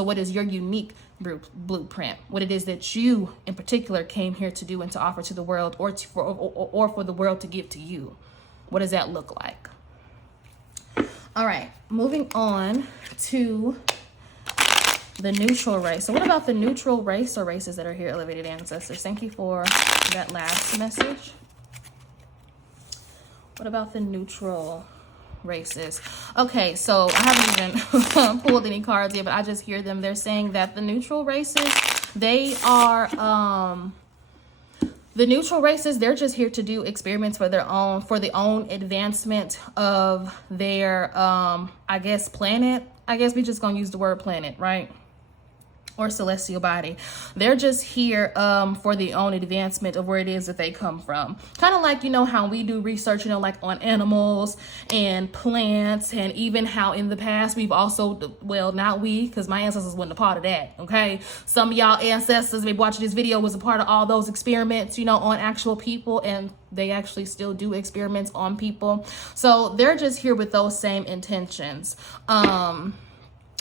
So what is your unique blueprint? What it is that you in particular came here to do and to offer to the world, or for the world to give to you? What does that look like? All right, moving on to the neutral race. So what about the neutral race or races that are here, elevated ancestors? Thank you for that last message. What about the neutral races? Okay, so I haven't even pulled any cards yet, but I just hear them. They're saying that the neutral races, they are the neutral races, they're just here to do experiments for their own, for the own advancement of their I guess planet. I guess we just gonna use the word planet, right? Or celestial body. They're just here for the own advancement of where it is that they come from. Kind of like, you know, how we do research, you know, like on animals and plants, and even how in the past we've also, well, not we, because my ancestors wasn't a part of that, okay? Some of y'all ancestors, maybe watching this video, was a part of all those experiments, you know, on actual people, and they actually still do experiments on people. So they're just here with those same intentions.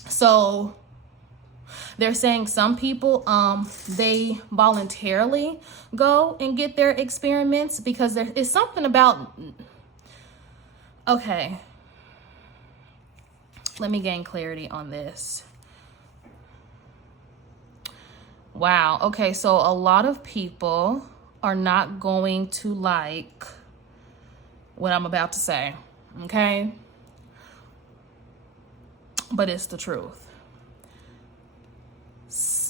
So they're saying some people, they voluntarily go and get their experiments because there is something about, okay, let me gain clarity on this. Wow. Okay. So a lot of people are not going to like what I'm about to say. Okay. But it's the truth.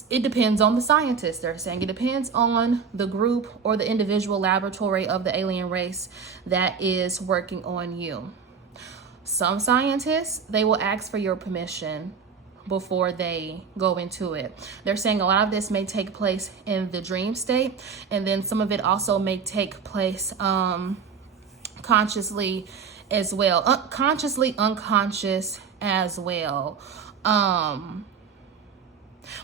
It depends on the scientist, they're saying. It depends on the group or the individual laboratory of the alien race that is working on you. Some scientists, they will ask for your permission before they go into it. They're saying a lot of this may take place in the dream state, and then some of it also may take place consciously as well. Consciously, unconscious as well.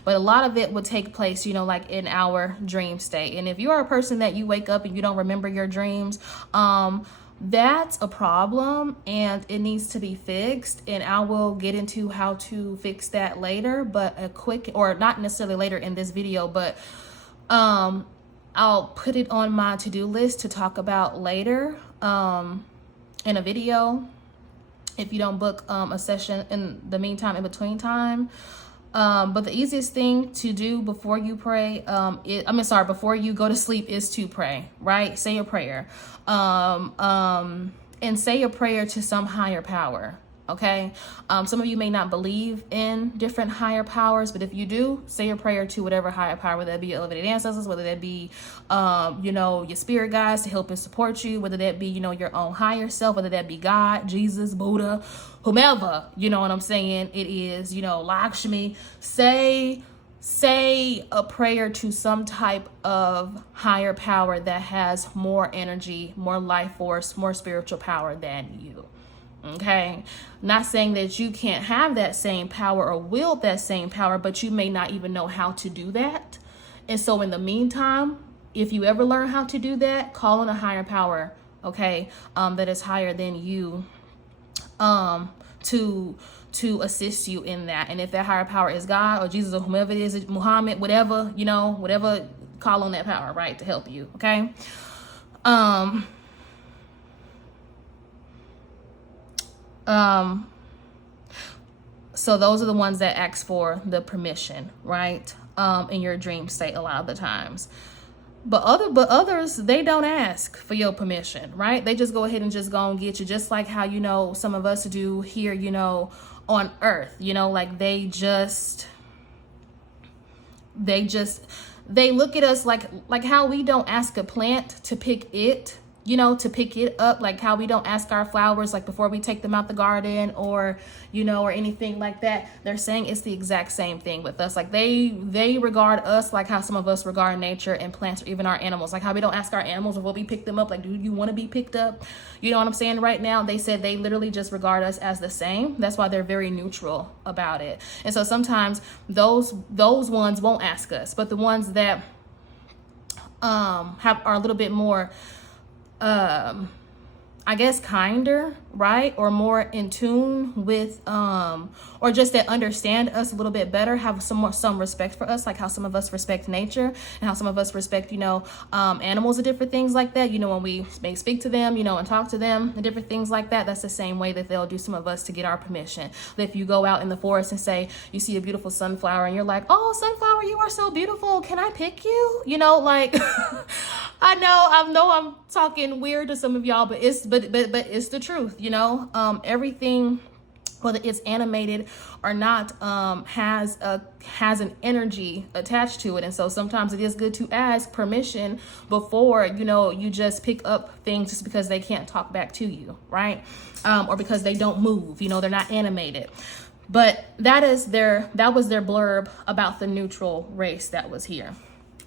But a lot of it would take place, you know, like in our dream state. And if you are a person that you wake up and you don't remember your dreams, that's a problem and it needs to be fixed. And I will get into how to fix that later, but a quick, or not necessarily later in this video, but I'll put it on my to-do list to talk about later in a video, if you don't book a session in the meantime, in between time. But the easiest thing to do before you pray, before you go to sleep, is to pray, right? Say a prayer, and say a prayer to some higher power. Okay. Some of you may not believe in different higher powers, but if you do, say a prayer to whatever higher power, whether that be your elevated ancestors, whether that be, you know, your spirit guides to help and support you, whether that be, you know, your own higher self, whether that be God, Jesus, Buddha, whomever, you know what I'm saying? It is, you know, Lakshmi. Say a prayer to some type of higher power that has more energy, more life force, more spiritual power than you. Okay, not saying that you can't have that same power or wield that same power, but you may not even know how to do that. And so in the meantime, if you ever learn how to do that, call on a higher power, okay, that is higher than you, to assist you in that. And if that higher power is God or Jesus or whomever it is, Muhammad, whatever, you know, whatever, call on that power, right, to help you. Okay. So those are the ones that ask for the permission, right? In your dream state a lot of the times. But others, they don't ask for your permission, right? They just go ahead and just go and get you, just like how, you know, some of us do here, you know, on Earth, you know, like they look at us like how we don't ask a plant to pick it, you know, to pick it up, like how we don't ask our flowers, like before we take them out the garden or, you know, or anything like that. They're saying it's the exact same thing with us. Like they regard us like how some of us regard nature and plants or even our animals, like how we don't ask our animals before we pick them up, like, do you want to be picked up? You know what I'm saying? Right now, they said they literally just regard us as the same. That's why they're very neutral about it. And so sometimes those ones won't ask us, but the ones that are a little bit more I guess, kinder, right? Or more in tune with, or just that understand us a little bit better, have some respect for us, like how some of us respect nature and how some of us respect, animals and different things like that. When we may speak to them, and talk to them and different things like that, that's the same way that they'll do some of us to get our permission. If you go out in the forest and say, you see a beautiful sunflower and you're like, oh, sunflower, you are so beautiful. Can I pick you? I know I'm talking weird to some of y'all, but it's it's the truth, everything, whether it's animated or not, has an energy attached to it. And so sometimes it is good to ask permission before, you just pick up things just because they can't talk back to you, right? Or because they don't move, they're not animated. But that was their blurb about the neutral race that was here,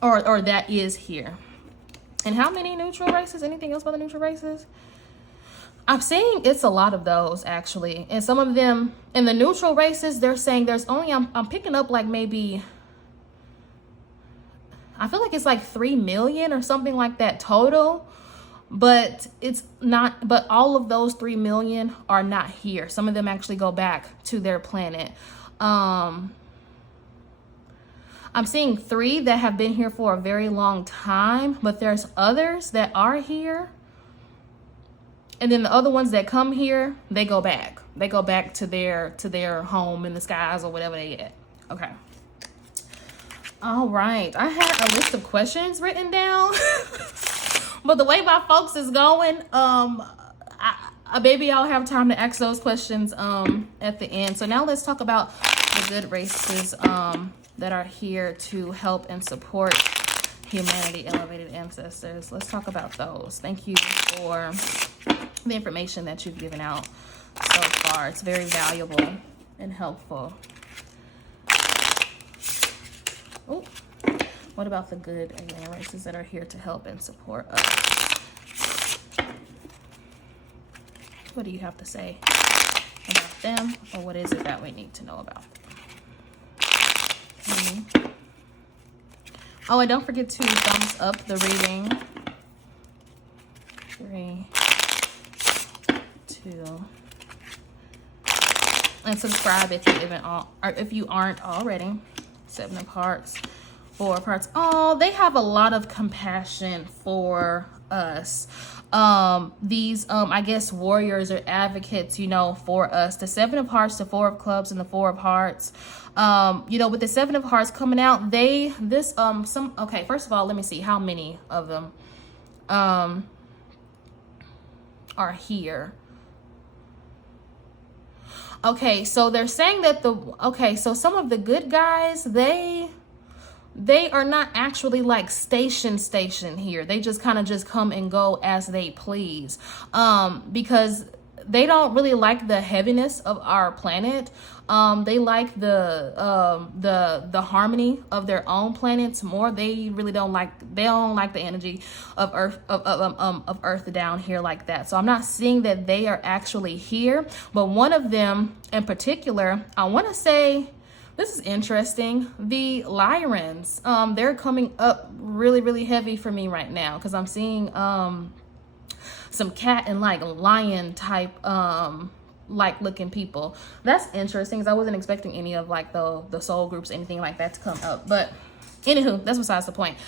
or that is here. And how many neutral races? Anything else about the neutral races? I'm saying it's a lot of those, actually. And some of them in the neutral races, they're saying there's only, I'm picking up like maybe, I feel like it's like 3 million or something like that total. But it's not, but all of those 3 million are not here. Some of them actually go back to their planet. I'm seeing 3 that have been here for a very long time, but there's others that are here. And then the other ones that come here, they go back. They go back to their home in the skies or whatever they get. Okay. All right. I had a list of questions written down. But the way my folks is going, maybe I'll have time to ask those questions at the end. So now let's talk about the good races that are here to help and support humanity, elevated ancestors. Let's talk about those. Thank you for the information that you've given out so far. It's very valuable and helpful. Oh, what about the good alien races that are here to help and support us? What do you have to say about them, or what is it that we need to know about them? Oh, and don't forget to thumbs up the reading. 3, 2, and subscribe if you aren't already. 7 of Hearts, 4 of Hearts. Oh, they have a lot of compassion for us. These I guess warriors or advocates, for us. The 7 of Hearts, the 4 of Clubs, and the 4 of Hearts. With the 7 of Hearts coming out, okay, first of all, let me see how many of them are here. Okay, so they're saying that so some of the good guys, they are not actually like station here. They just kind of just come and go as they please, because they don't really like the heaviness of our planet. They like the harmony of their own planets more. They don't like the energy of Earth, of Earth down here like that. So I'm not seeing that they are actually here. But one of them in particular, I want to say, this is interesting. The Lyrans, they're coming up really, really heavy for me right now, because I'm seeing some cat and like lion type like looking people. That's interesting, because I wasn't expecting any of like the soul groups, anything like that to come up. But anywho, that's besides the point.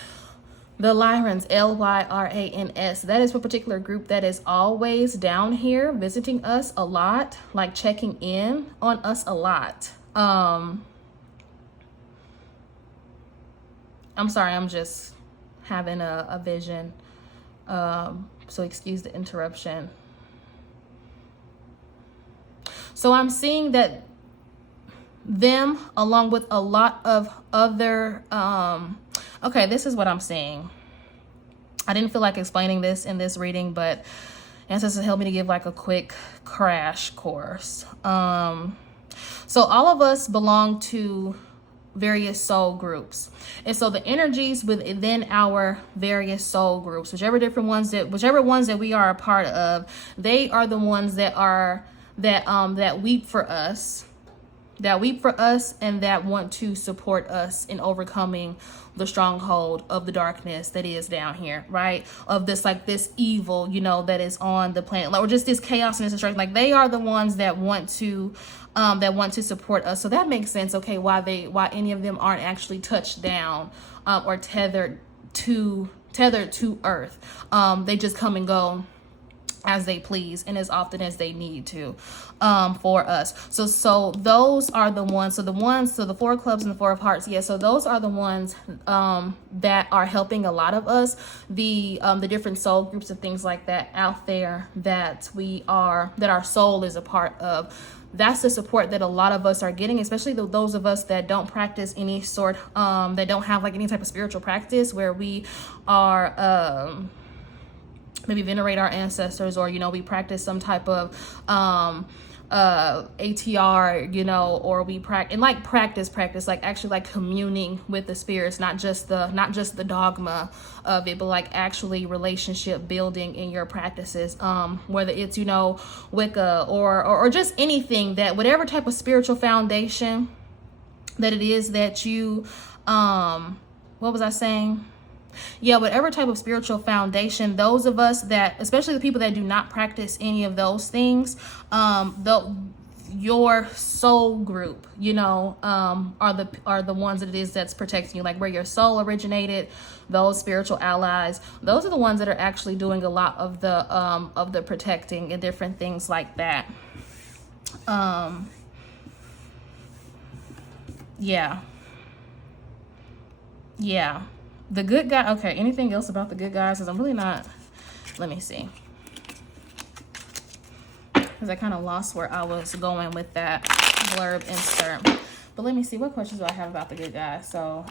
The Lyrans, Lyrans, that is a particular group that is always down here visiting us a lot, like checking in on us a lot. I'm sorry, I'm just having a vision, so excuse the interruption. So I'm seeing that them, along with a lot of other, okay, this is what I'm seeing. I didn't feel like explaining this in this reading, but ancestors helped me to give like a quick crash course. So all of us belong to various soul groups, and so the energies within our various soul groups, whichever ones that we are a part of, they are the ones that weep for us, that weep for us and that want to support us in overcoming the stronghold of the darkness that is down here, right? Of this, like this evil, you know, that is on the planet, or just this chaos and this destruction. Like they are the ones that want to support us. So that makes sense. Okay, why any of them aren't actually touched down or tethered to earth. They just come and go as they please and as often as they need to for us. So those are the ones. So the Four of Clubs and the Four of Hearts. Yeah. So those are the ones that are helping a lot of us. The different soul groups and things like that out there that our soul is a part of. That's the support that a lot of us are getting, especially those of us that don't practice any sort, that don't have like any type of spiritual practice where we are, maybe venerate our ancestors, or, you know, we practice some type of ATR, you know, or we practice like actually like communing with the spirits, not just the dogma of it, but like actually relationship building in your practices, whether it's, you know, Wicca or just anything, that whatever type of spiritual foundation that it is that you what was I saying? Yeah, whatever type of spiritual foundation, those of us that, especially the people that do not practice any of those things, your soul group, you know, are the ones that it is that's protecting you, like where your soul originated. Those spiritual allies, those are the ones that are actually doing a lot of the protecting and different things like that. Yeah. The good guy. Okay, anything else about the good guys? Because I'm really not. Let me see. Because I kind of lost where I was going with that blurb insert. But let me see. What questions do I have about the good guys? So,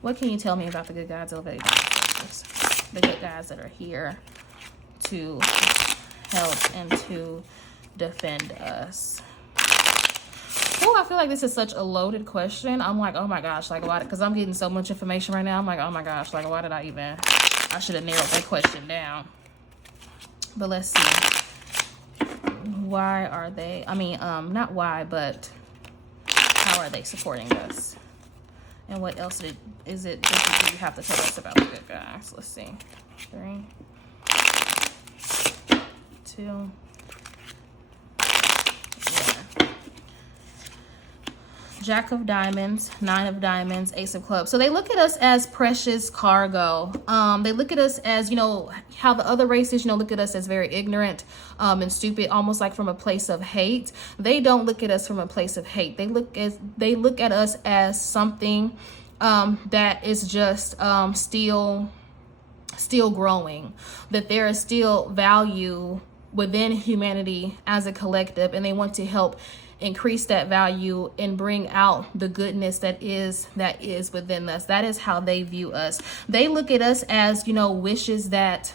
what can you tell me about the good guys? The good guys that are here to help and to defend us. Oh, I feel like this is such a loaded question. I'm like, oh my gosh, like why? Because I'm getting so much information right now. I'm like, oh my gosh, like why did I should have narrowed that question down. But let's see. Why are they, not why, but how are they supporting us? And what else is it that you have to tell us about the good guys? Let's see. 3, 2. Jack of Diamonds, 9 of Diamonds, Ace of Clubs. So they look at us as precious cargo. They look at us as, you know, how the other races, you know, look at us as very ignorant and stupid, almost like from a place of hate. They don't look at us from a place of hate. They look at us as something that is just still growing, that there is still value within humanity as a collective, and they want to help increase that value and bring out the goodness that is within us. That is how they view us. They look at us as, you know, wishes that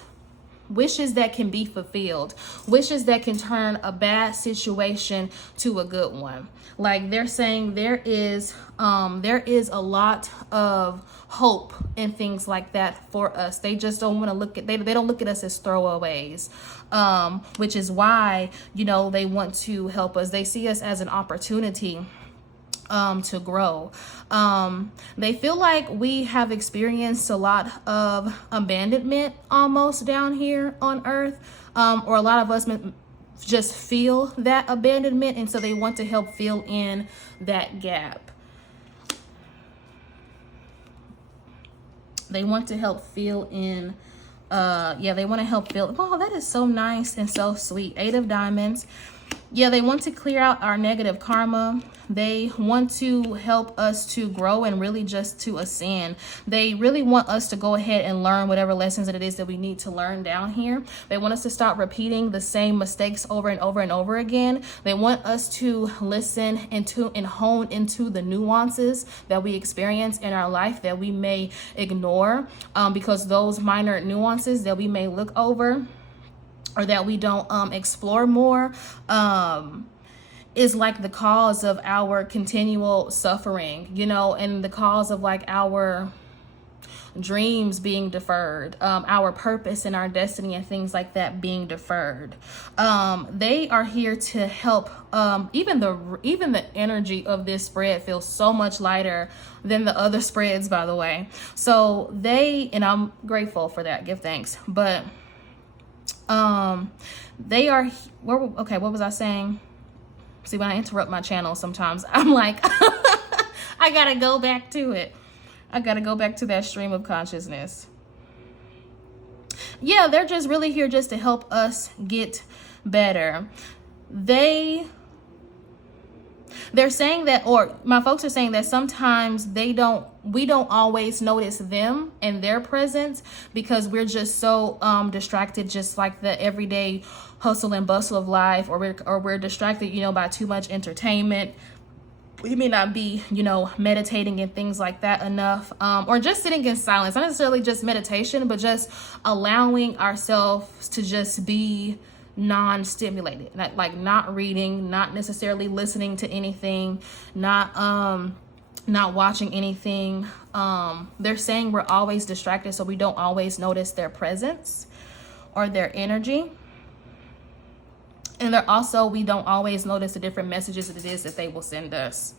can be fulfilled, wishes that can turn a bad situation to a good one. Like they're saying there is a lot of hope and things like that for us. They just don't want to they don't look at us as throwaways, which is why, you know, they want to help us. They see us as an opportunity to grow. They feel like we have experienced a lot of abandonment almost down here on earth, or a lot of us just feel that abandonment, and so they want to help fill in that gap. They want to help fill in they want to help fill. Wow, that is so nice and so sweet. 8 of Diamonds. Yeah, they want to clear out our negative karma. They want to help us to grow and really just to ascend. They really want us to go ahead and learn whatever lessons that it is that we need to learn down here. They want us to stop repeating the same mistakes over and over and over again. They want us to listen and hone into the nuances that we experience in our life that we may ignore, because those minor nuances that we may look over or that we don't explore more is like the cause of our continual suffering, you know, and the cause of like dreams being deferred, our purpose and our destiny and things like that being deferred. They are here to help. Even the energy of this spread feels so much lighter than the other spreads, by the way. So and I'm grateful for that. Give thanks. But they are, okay, what was I saying? See, when I interrupt my channel, sometimes I'm like, I gotta go back to it. I gotta go back to that stream of consciousness. Yeah, they're just really here just to help us get better. They're saying that, or my folks are saying that sometimes we don't always notice them and their presence because we're just so distracted, just like the everyday hustle and bustle of life, or we're distracted, by too much entertainment. We may not be, meditating and things like that enough, or just sitting in silence, not necessarily just meditation, but just allowing ourselves to just be non-stimulated, not reading, not necessarily listening to anything, not watching anything. They're saying we're always distracted, so we don't always notice their presence or their energy. And we don't always notice the different messages that it is that they will send us.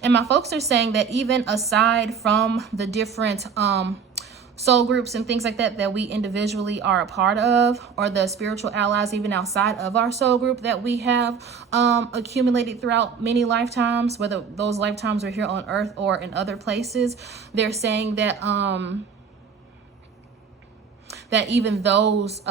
And my folks are saying that even aside from the different soul groups and things like that we individually are a part of, or the spiritual allies even outside of our soul group that we have accumulated throughout many lifetimes, whether those lifetimes are here on earth or in other places, they're saying that that even those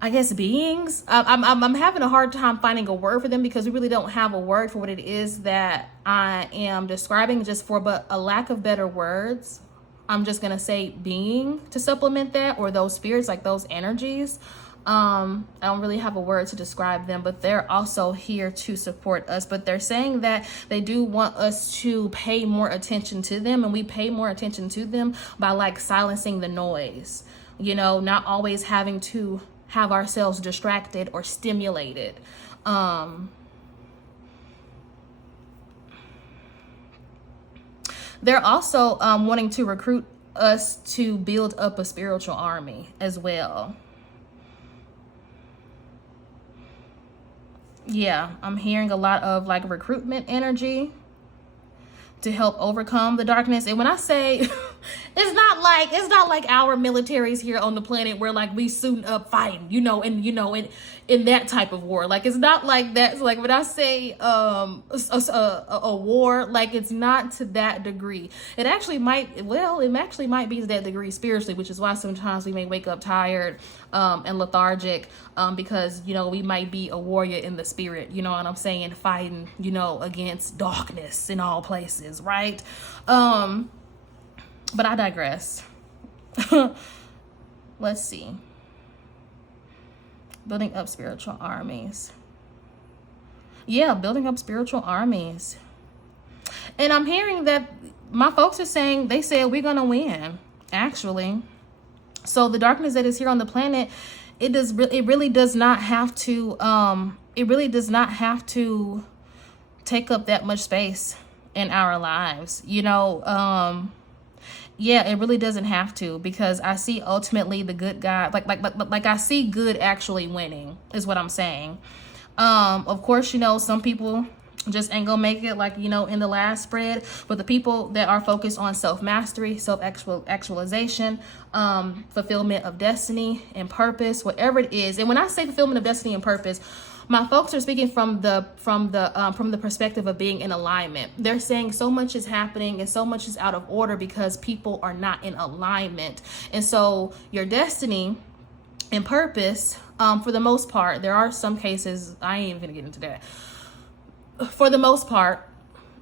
I guess beings, I'm having a hard time finding a word for them because we really don't have a word for what it is that I am describing, but a lack of better words, I'm just gonna say being to supplement that, or those spirits, like those energies. I don't really have a word to describe them, but they're also here to support us. But they're saying that they do want us to pay more attention to them, and we pay more attention to them by silencing the noise, not always having to have ourselves distracted or stimulated. They're also wanting to recruit us to build up a spiritual army as well. Yeah, I'm hearing a lot of recruitment energy to help overcome the darkness. And when I say it's not like our militaries here on the planet where we suit up fighting, in that type of war. It's not like that. It's when I say a war, it's not to that degree. It actually might be to that degree spiritually, which is why sometimes we may wake up tired and lethargic, because we might be a warrior in the spirit, you know what I'm saying, fighting against darkness in all places, right? But I digress. Let's see. Building up spiritual armies. Yeah, building up spiritual armies. And I'm hearing that my folks are saying, they said we're gonna win, actually. So the darkness that is here on the planet, it really does not have to take up that much space in our lives, yeah, it really doesn't have to, because I see ultimately the good guy, I see good actually winning, is what I'm saying. Of course, some people just ain't gonna make it, in the last spread, but the people that are focused on self-mastery, self-actualization, fulfillment of destiny and purpose, whatever it is. And when I say fulfillment of destiny and purpose, my folks are speaking from the perspective of being in alignment. They're saying so much is happening and so much is out of order because people are not in alignment. And so your destiny and purpose, for the most part, there are some cases, I ain't even gonna get into that. For the most part,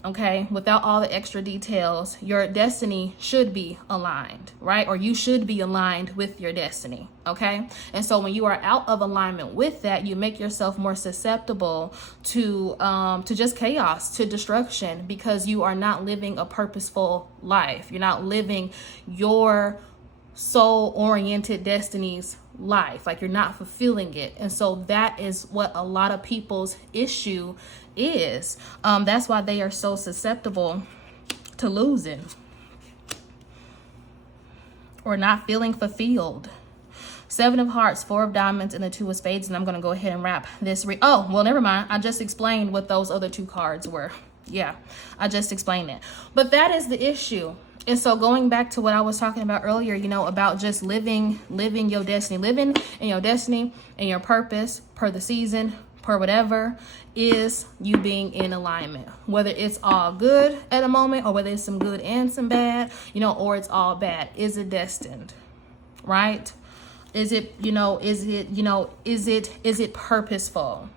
okay, without all the extra details, your destiny should be aligned, right? Or you should be aligned with your destiny, okay? And so when you are out of alignment with that, you make yourself more susceptible to just chaos, to destruction, because you are not living a purposeful life. You're not living your soul-oriented destiny's life, like you're not fulfilling it. And so that is what a lot of people's issue is. That's why they are so susceptible to losing or not feeling fulfilled. 7 of Hearts, 4 of Diamonds, and the 2 of Spades. And I'm going to go ahead and wrap this. Oh, well, never mind. I just explained what those other 2 cards were. Yeah, I just explained it. But that is the issue. And so going back to what I was talking about earlier, you know, about just living your destiny, living in your destiny and your purpose per the season, per whatever, is you being in alignment. Whether it's all good at a moment or whether it's some good and some bad, you know, or it's all bad. Is it destined? Right? Is it, you know, is it purposeful?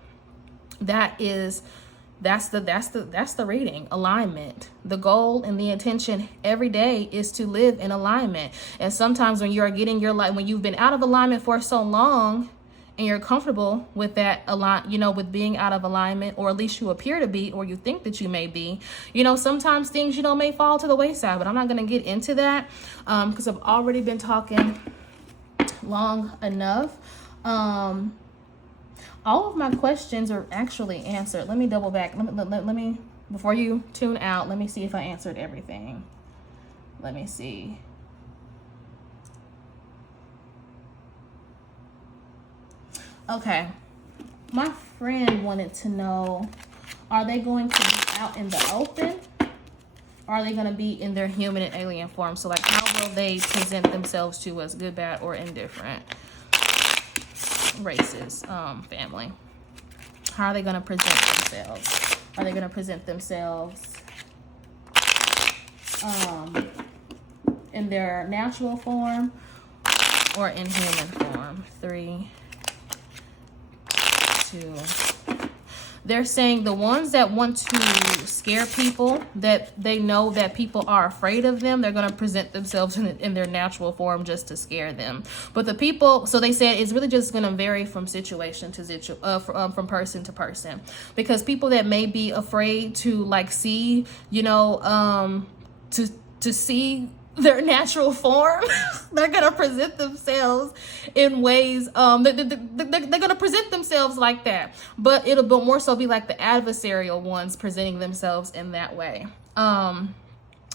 That's the reading. Alignment. The goal and the intention every day is to live in alignment. And sometimes when you're getting your life, when you've been out of alignment for so long and you're comfortable with that with being out of alignment, or at least you appear to be, or you think that you may be, you know, sometimes things, you know, may fall to the wayside, but I'm not going to get into that because I've already been talking long enough. All of my questions are actually answered. Let me double back. Let me before you tune out, let me see if I answered everything. Let me see. Okay. My friend wanted to know, are they going to be out in the open? Or are they going to be in their human and alien form? So, like, how will they present themselves to us, good, bad, or indifferent races, family? How are they going to present themselves? Are they going to present themselves in their natural form or in human form? 3, 2. They're saying the ones that want to scare people, that they know that people are afraid of them, they're going to present themselves in their natural form just to scare them. But the people, so they said it's really just going to vary from situation to from person to person, because people that may be afraid to like see, you know, to see their natural form, they're gonna present themselves in ways they're gonna present themselves like that, but it'll more so be like the adversarial ones presenting themselves in that way.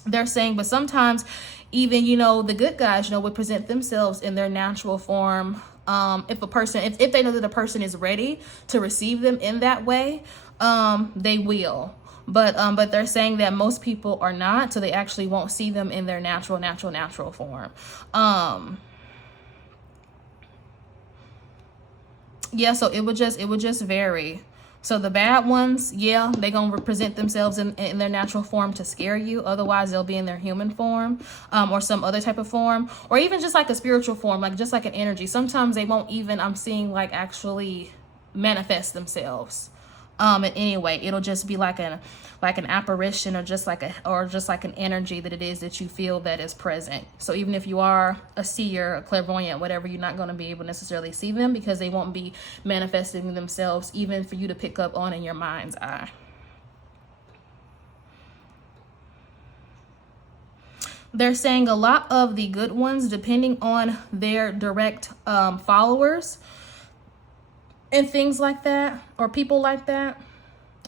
They're saying, but sometimes even, you know, the good guys, you know, would present themselves in their natural form if a person, if they know that a person is ready to receive them in that way, they will. But they're saying that most people are not, so they actually won't see them in their natural form. Yeah, so it would just vary. So the bad ones, yeah, they're gonna represent themselves in their natural form to scare you. Otherwise, they'll be in their human form, or some other type of form, or even just like a spiritual form, like just like an energy. Sometimes they won't even, I'm seeing, like actually manifest themselves. In any way, it'll just be like an apparition, or just like an energy that it is that you feel that is present. So even if you are a seer, a clairvoyant, whatever, you're not going to be able to necessarily see them because they won't be manifesting themselves even for you to pick up on in your mind's eye. They're saying a lot of the good ones, depending on their direct followers and things like that, or people like that,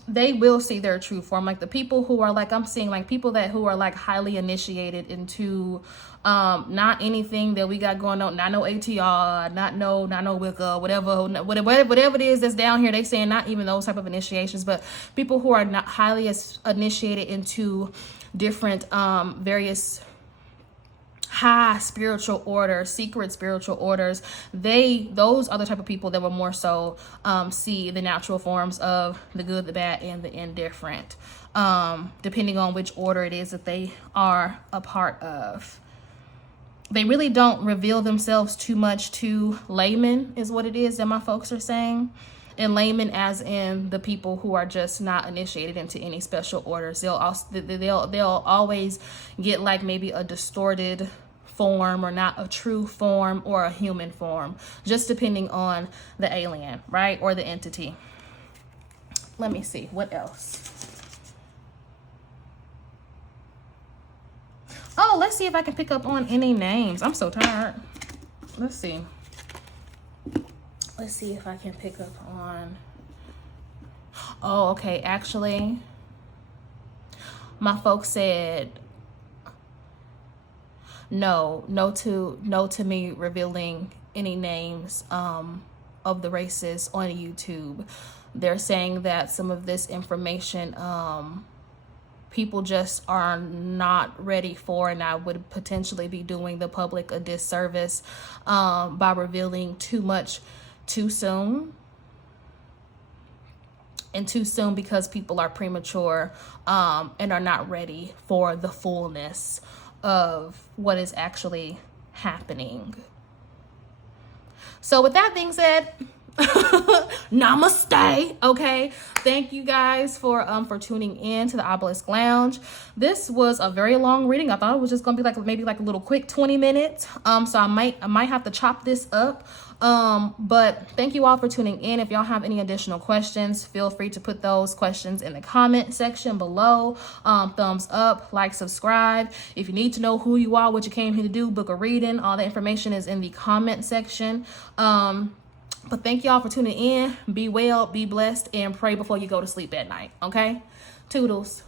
they will see their true form. Like the people who are like, I'm seeing like people who are like highly initiated into not anything that we got going on, not no ATR, not no Wicca, whatever it is that's down here. They saying not even those type of initiations, but people who are not highly initiated into different various high spiritual orders, secret spiritual orders. Those are the type of people that will more so see the natural forms of the good, the bad, and the indifferent, depending on which order it is that they are a part of. They really don't reveal themselves too much to laymen, is what it is that my folks are saying. And laymen as in the people who are just not initiated into any special orders. They'll always get like maybe a distorted form, or not a true form, or a human form, just depending on the alien, right? Or the entity. Let me see what else. Oh, let's see if I can pick up on any names. I'm so tired. Let's see. let's see if I can pick up on. Oh, okay. Actually, my folks said no to me revealing any names of the racists on YouTube. They're saying that some of this information people just are not ready for, and I would potentially be doing the public a disservice by revealing too much too soon. And too soon because people are premature and are not ready for the fullness of what is actually happening. So with that being said, namaste. Okay, thank you guys for tuning in to the Obelisk Lounge. This was a very long reading. I thought it was just gonna be like maybe like a little quick 20 minutes. So I might have to chop this up. But thank you all for tuning in. If y'all have any additional questions, feel free to put those questions in the comment section below. Thumbs up, like, subscribe. If you need to know who you are, what you came here to do, book a reading, all the information is in the comment section. But thank y'all for tuning in. Be well, be blessed, and pray before you go to sleep at night. Okay? Toodles.